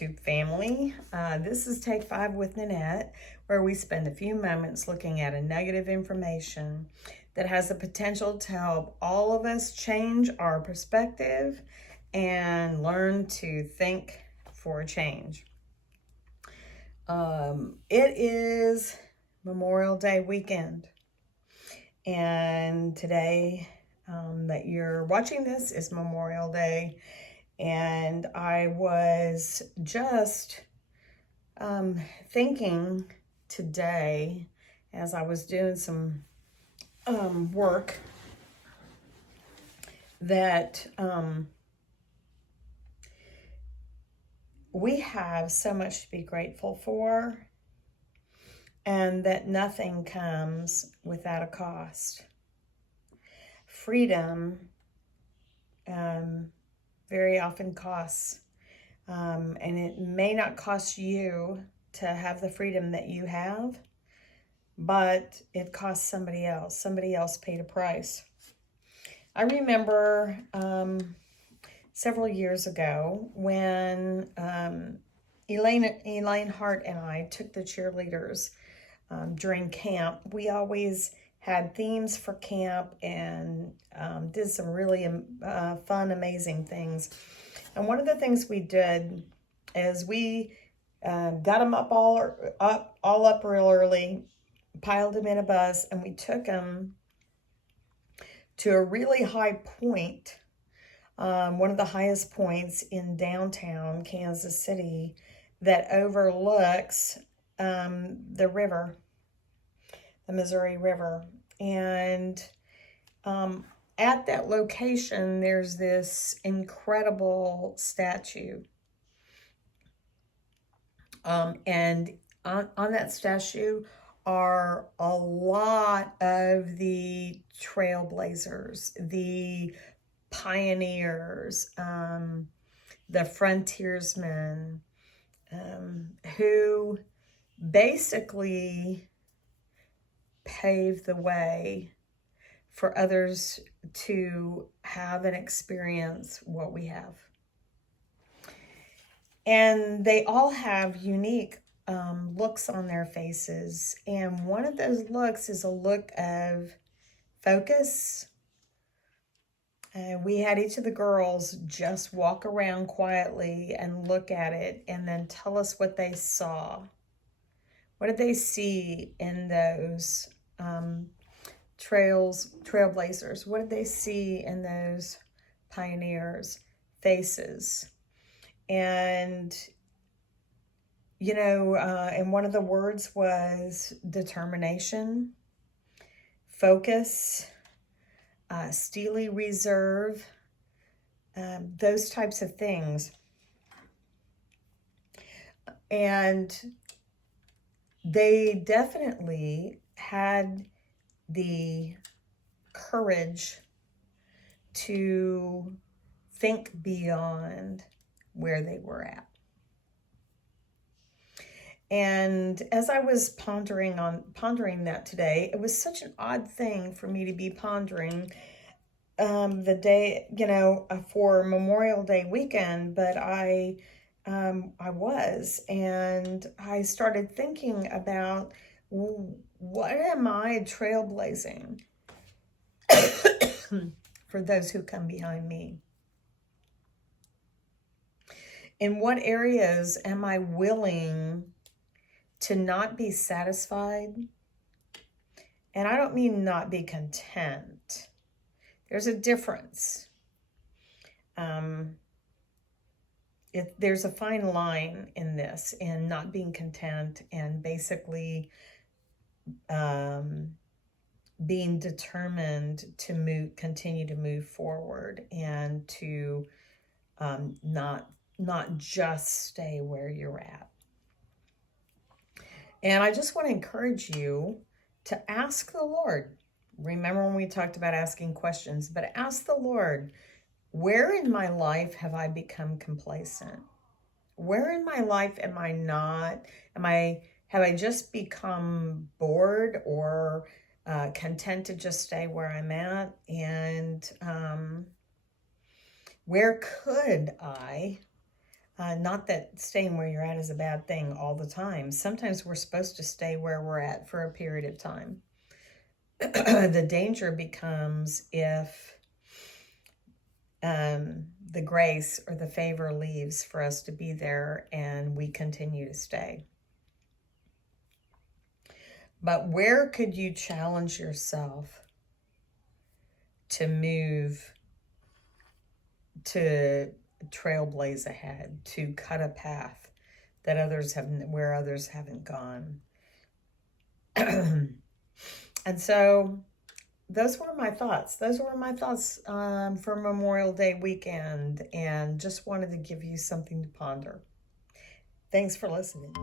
YouTube family. This is Take 5 with Nanette, where we spend a few moments looking at a negative information that has the potential to help all of us change our perspective and learn to think for a change. It is Memorial Day weekend, and today that you're watching this is Memorial Day. And I was just thinking today, as I was doing some work, that we have so much to be grateful for, and that nothing comes without a cost. Freedom very often costs, and it may not cost you to have the freedom that you have, but it costs somebody else. Somebody else paid a price. I remember several years ago when Elaine Hart and I took the cheerleaders during camp. We always had themes for camp and did some really fun, amazing things. And one of the things we did is we got them up all up real early, piled them in a bus, and we took them to a really high point, one of the highest points in downtown Kansas City that overlooks the river, the Missouri River. And at that location, there's this incredible statue. And on that statue are a lot of the trailblazers, the pioneers, the frontiersmen, who basically paved the way for others to have and experience what we have. And they all have unique looks on their faces. And one of those looks is a look of focus. We had each of the girls just walk around quietly and look at it and then tell us what they saw. What did they see in those trailblazers? What did they see in those pioneers' faces? And, you know, and one of the words was determination, focus, steely reserve, those types of things. And they definitely had the courage to think beyond where they were at. And as I was pondering that today, it was such an odd thing for me to be pondering the day, you know, for Memorial Day weekend, but I was, and I started thinking about, what am I trailblazing for those who come behind me? In what areas am I willing to not be satisfied? And I don't mean not be content. There's a difference. There's a fine line in this, in not being content and basically being determined to continue to move forward, and to not just stay where you're at. And I just want to encourage you to ask the Lord. Remember when we talked about asking questions, but ask the Lord, where in my life have I become complacent? Where in my life am I not? Have I just become bored or content to just stay where I'm at? And where could I Not that staying where you're at is a bad thing all the time. Sometimes we're supposed to stay where we're at for a period of time. The danger becomes if the grace or the favor leaves for us to be there and we continue to stay. But where could you challenge yourself to move, to trailblaze ahead, to cut a path that others haven't, where others haven't gone? And so those were my thoughts. Those were my thoughts for Memorial Day weekend, and just wanted to give you something to ponder. Thanks for listening.